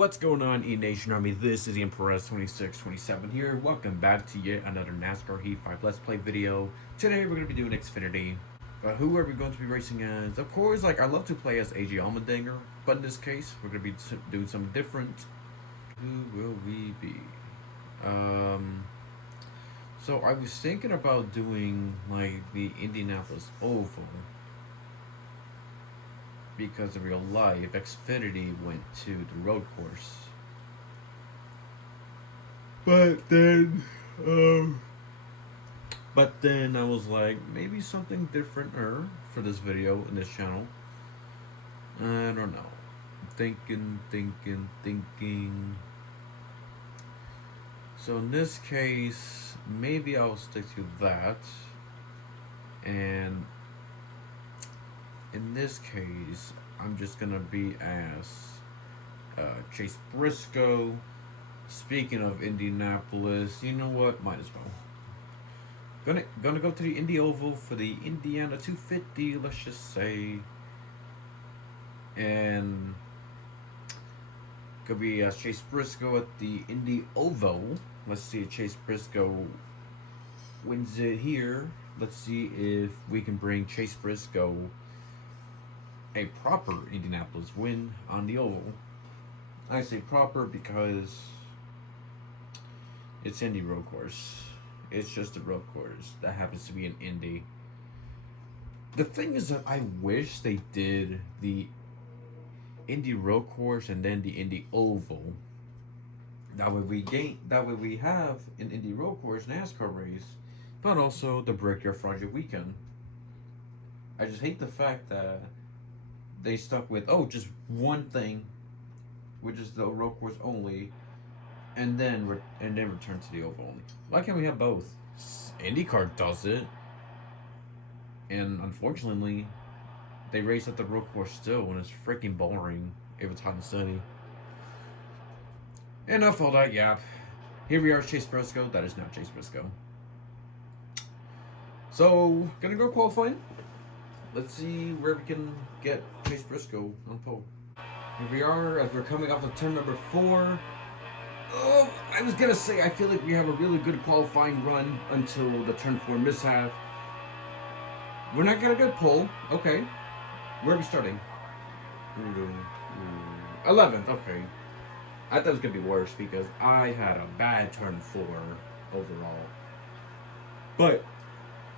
What's going on, E Nation Army? This is Ian Perez 2627 here. Welcome back to yet another NASCAR Heat 5 Let's Play video. Today we're going to be doing Xfinity. Who are we going to be racing as? Of course, I love to play as AJ Allmendinger, but in this case, we're going to be doing something different. Who will we be? So I was thinking about doing the Indianapolis Oval. Because in real life, Xfinity went to the road course. But then I was like, maybe something different for this video in this channel. I don't know. Thinking. So in this case, maybe I'll stick to that. And in this case, I'm just gonna be as Chase Briscoe. Speaking of Indianapolis, you know what? Might as well. Gonna go to the Indy Oval for the Indiana 250. Let's just say, and could be as Chase Briscoe at the Indy Oval. Let's see if Chase Briscoe wins it here. Let's see if we can bring Chase Briscoe a proper Indianapolis win on the Oval. I say proper because it's Indy Road Course. It's just a road course that happens to be an Indy. The thing is that I wish they did the Indy Road Course and then the Indy Oval. That way we have an Indy Road Course NASCAR race, but also the Brickyard Friday weekend. I just hate the fact that they stuck with just one thing, which is the road course only, and then return to the Oval only. Why can't we have both? IndyCar does it, and unfortunately, they race at the road course still, and it's freaking boring if it's hot and sunny. Enough all that yap. Here we are, Chase Briscoe. That is not Chase Briscoe. So, gonna go qualifying. Let's see where we can get Chase Briscoe on pole. Here we are, as we're coming off of turn number 4. Oh, I was gonna say, I feel like we have a really good qualifying run until the turn 4 mishap. We're not gonna get pole. Okay. Where are we starting? 11th, okay. I thought it was gonna be worse because I had a bad turn 4 overall. But,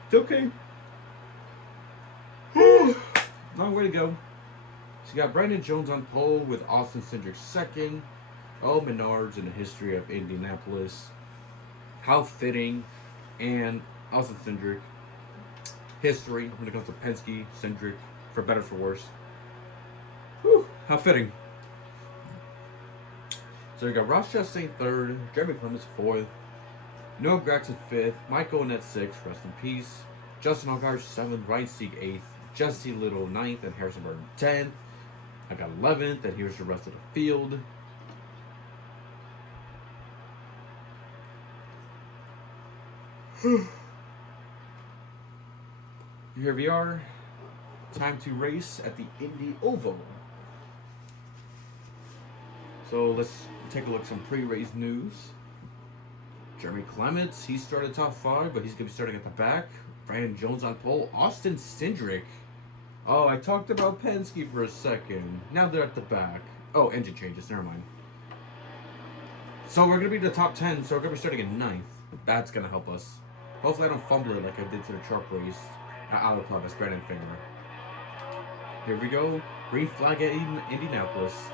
it's okay. Long way to go. So you got Brandon Jones on pole with Austin Cindric second. Oh, Menards in the history of Indianapolis. How fitting. And Austin Cindric. History when it comes to Penske, Cindric, for better for worse. Whew, how fitting. So you got Ross Chastain third, Jeremy Clements fourth, Noah Gragson fifth, Michael Annett sixth, rest in peace. Justin Allgaier seventh, Ryan Sieg eighth, Jesse Little 9th, and Harrison Burton 10th. I got 11th, and here's the rest of the field. Here we are. Time to race at the Indy Oval. So let's take a look at some pre-race news. Jeremy Clements, he started top 5, but he's going to be starting at the back. Brandon Jones on pole. Austin Cindric. Oh, I talked about Penske for a second. Now they're at the back. Oh, engine changes. Never mind. So we're going to be the top 10. So we're going to be starting at 9th. That's going to help us. Hopefully I don't fumble it like I did to the truck race at Auto Club as Brandon Finger. Here we go. Green flag at Indianapolis.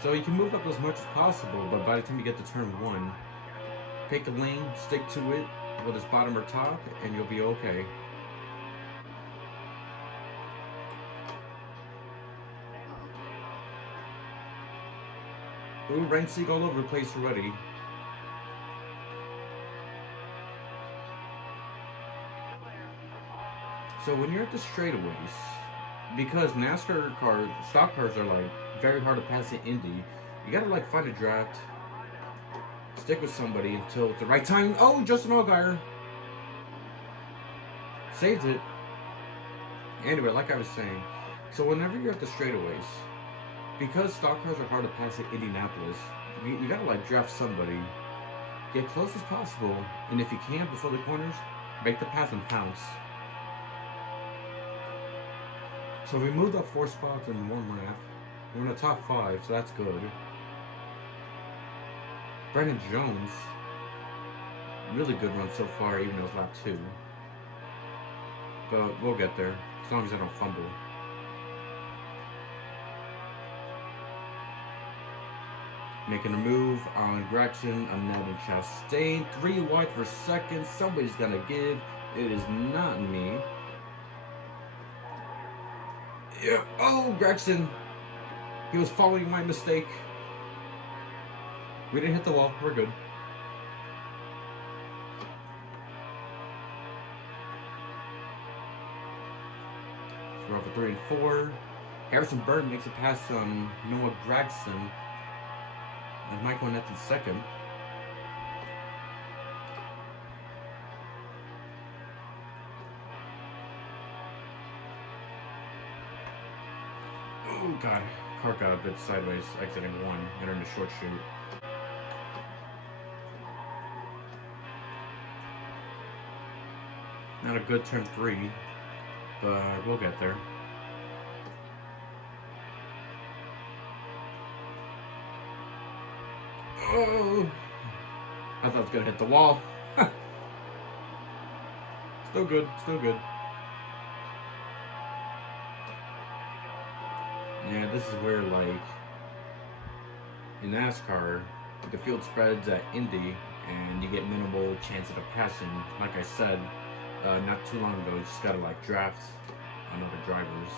So you can move up as much as possible, but by the time you get to turn 1, pick a lane, stick to it, whether it's bottom or top, and you'll be okay. Ooh, Ryan Sieg all over the place already. So when you're at the straightaways, because NASCAR cars, stock cars are very hard to pass in Indy, you gotta find a draft. Stick with somebody until it's the right time. Oh, Justin Allgaier saved it. Anyway, like I was saying, So whenever you're at the straightaways, because stock cars are hard to pass at Indianapolis, you gotta like draft somebody, get close as possible, and if you can before the corners, make the pass and pounce. So we moved up 4 spots in one lap. We're in the top 5, so that's good. Brandon Jones, really good run so far, even though it's lap 2. But we'll get there, as long as I don't fumble. Making a move on Gregson, Annette, and Chastain. 3 wide for second. Somebody's gonna give. It is not me. Yeah. Oh, Gregson. He was following my mistake. We didn't hit the wall. We're good. So we're over 3 and 4. Harrison Burton makes a pass on Noah Gregson. And Michael Annette in second. Oh god, car got a bit sideways, exiting 1, entering the short chute. Not a good turn 3, but we'll get there. Oh! I thought it was gonna hit the wall. Still good, still good. Yeah, this is where, like, in NASCAR, the field spreads at Indy, and you get minimal chance of passing. Like I said, not too long ago, you just gotta, like, draft on other drivers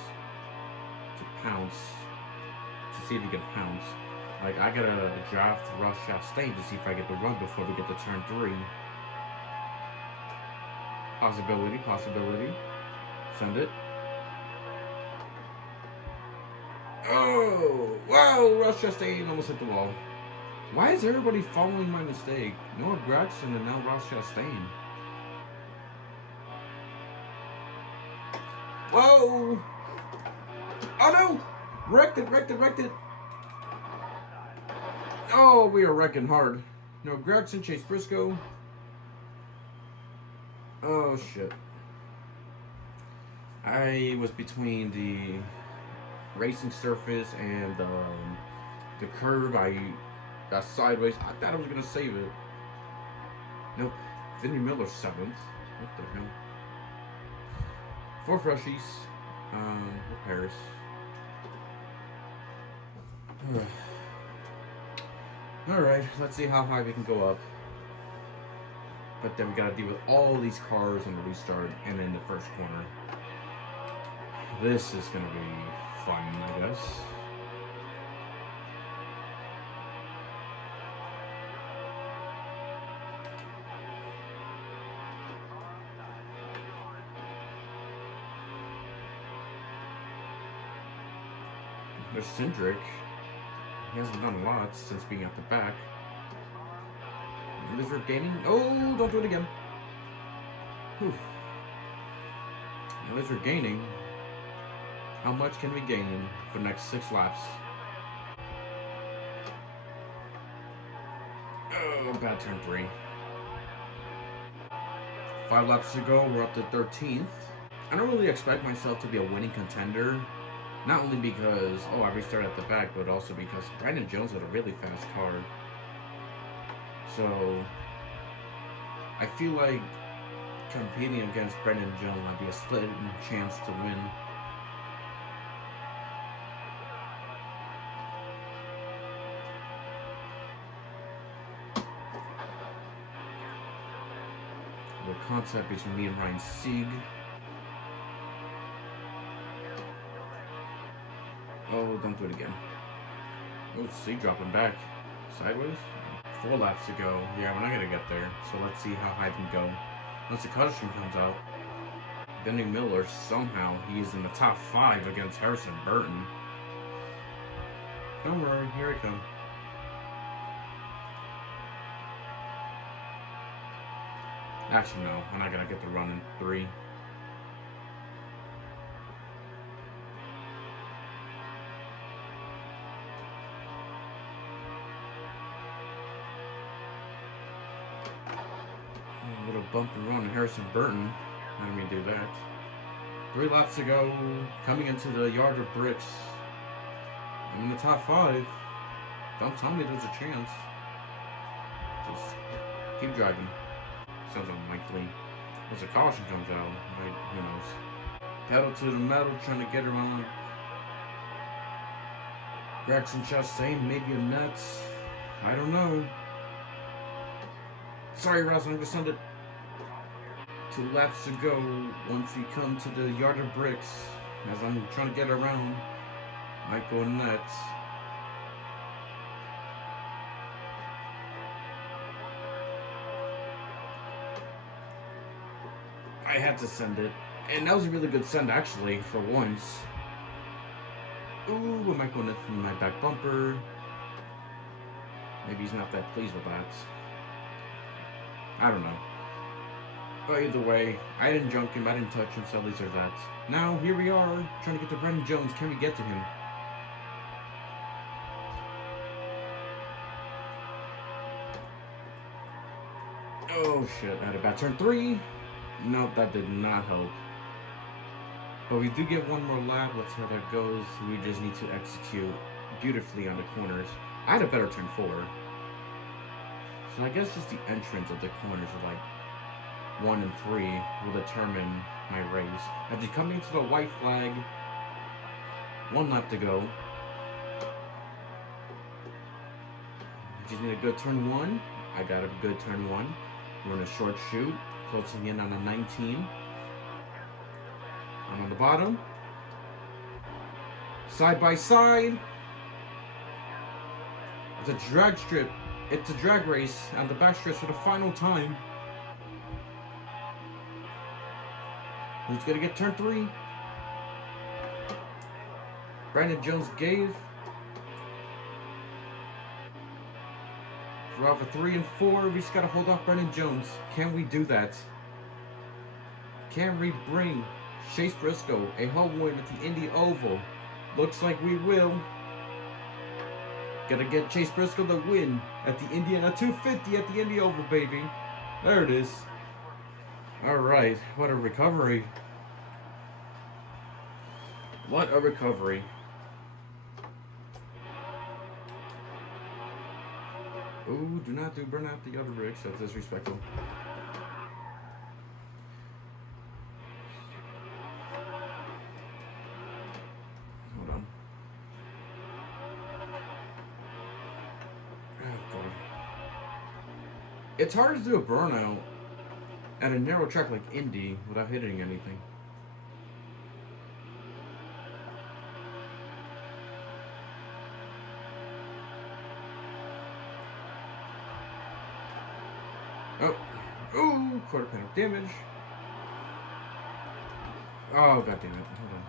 to pounce, to see if you can pounce. Like, I gotta draft Ross Chastain to see if I get the run before we get to turn 3. Possibility. Send it. Oh! Wow! Ross Chastain almost hit the wall. Why is everybody following my mistake? Noah Gregson and now Ross Chastain. Whoa! Oh no! Wrecked it! Oh, we are wrecking hard. No, Gregson, Chase Briscoe. Oh, shit. I was between the racing surface and the curb. I got sideways. I thought I was going to save it. Nope. Vinny Miller 7th. What the hell? 4 freshies. Repairs. Alright, let's see how high we can go up. But then we gotta deal with all these cars on the restart and in the first corner. This is gonna be fun, I guess. There's Cindric. He hasn't done a lot since being at the back. At least we're gaining. Oh, don't do it again. Whew. At least we're gaining. How much can we gain for the next 6 laps? Oh, bad turn 3. 5 laps to go. We're up to 13th. I don't really expect myself to be a winning contender. Not only because, I restarted at the back, but also because Brandon Jones had a really fast car. So, I feel like competing against Brandon Jones might be a slim chance to win. The concept between me and Ryan Sieg. Oh, don't do it again. Oh, Sieg dropping back. Sideways? 4 laps to go. Yeah, we're not going to get there. So let's see how high we can go. Once the caution comes out, Vinny Miller, somehow, he's in the top 5 against Harrison Burton. Don't worry, here I come. Actually, no. We're not going to get the run in 3. A little bump and run. Harrison Burton. I didn't mean to do that. 3 laps to go. Coming into the yard of bricks. I'm in the top 5. Don't tell me there's a chance. Just keep driving. Sounds unlikely. Once a caution comes out, who knows? Pedal to the metal, trying to get around. Gregson Chastain, maybe a nuts. I don't know. Sorry, Ross, I'm gonna send it. 2 laps to go once we come to the yard of bricks. As I'm trying to get around, might go nuts. I had to send it. And that was a really good send, actually, for once. Ooh, I might go nuts from my back bumper. Maybe he's not that pleased with that. I don't know. But either way, I didn't junk him, I didn't touch him, so at least there's that. Now, here we are, trying to get to Brendan Jones. Can we get to him? Oh shit, I had a bad turn 3. Nope, that did not help. But we do get one more lap. Let's see how that goes. We just need to execute beautifully on the corners. I had a better turn 4. So I guess just the entrance of the corners are like 1 and 3 will determine my race. As you come into the white flag, 1 lap to go. I just need a good turn 1. I got a good turn 1. We're in a short chute, closing in on a 19. I'm on the bottom. Side by side. It's a drag strip. It's a drag race on the back stretch for the final time. Who's gonna get turn 3? Brandon Jones gave. We're off at 3 and 4. We just gotta hold off Brandon Jones. Can we do that? Can we bring Chase Briscoe a home win at the Indy Oval? Looks like we will. Gotta get Chase Briscoe the win at the Indiana 250 at the Indy Oval, baby. There it is. Alright, what a recovery. What a recovery. Ooh, do not burn out the other bricks. That's disrespectful. Hold on. Oh, God. It's hard to do a burnout at a narrow track like Indy without hitting anything. Oh, ooh, quarter panel damage. Oh, god damn it. Hold on.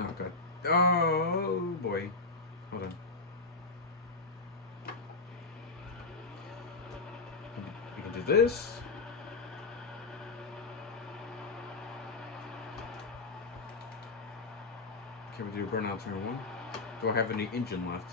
Oh, god. Oh, boy. Hold on. We can do this. Can we do burnout turn 1? Do I have any engine left?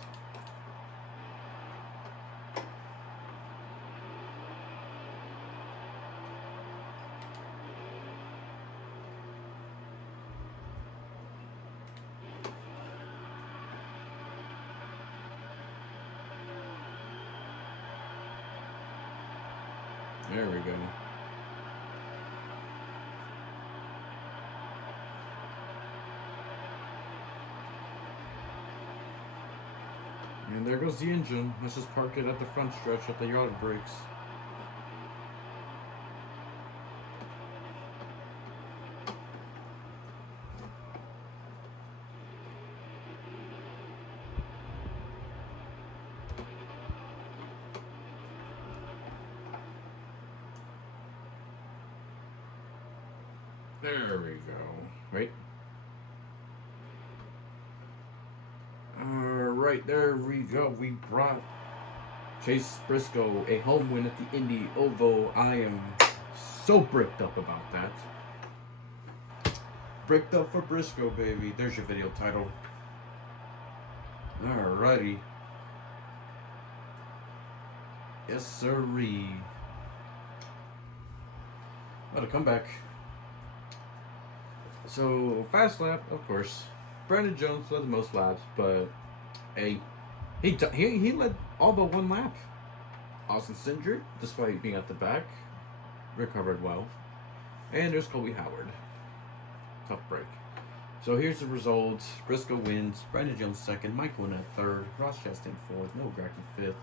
There we go. And there goes the engine. Let's just park it at the front stretch at the yard brakes. There we go. Right. Alright, there we go. We brought Chase Briscoe a home win at the Indy Oval. I am so bricked up about that. Bricked up for Briscoe, baby. There's your video title. Alrighty. Yes, sirree. What a comeback. So, fast lap, of course. Brandon Jones led the most laps, but he led all but one lap. Austin Cindric, despite being at the back, recovered well. And there's Colby Howard. Tough break. So here's the results. Briscoe wins. Brandon Jones second. Mike Wynn at third. Ross Chastain fourth. Noah Gragson fifth.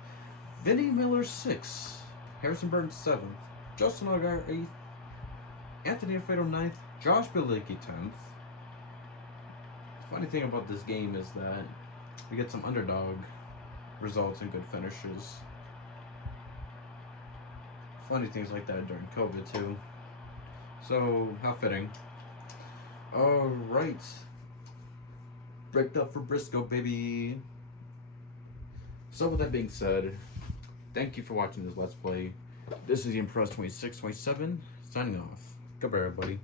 Vinnie Miller sixth. Harrison Burton seventh. Justin Allgaier eighth. Anthony Alfredo ninth. Josh Bilicki 10th. The funny thing about this game is that we get some underdog results and good finishes. Funny things like that during COVID too. So, how fitting. Alright. Bricked up for Briscoe, baby. So with that being said, thank you for watching this Let's Play. This is the Impress 2627, signing off. Goodbye, everybody.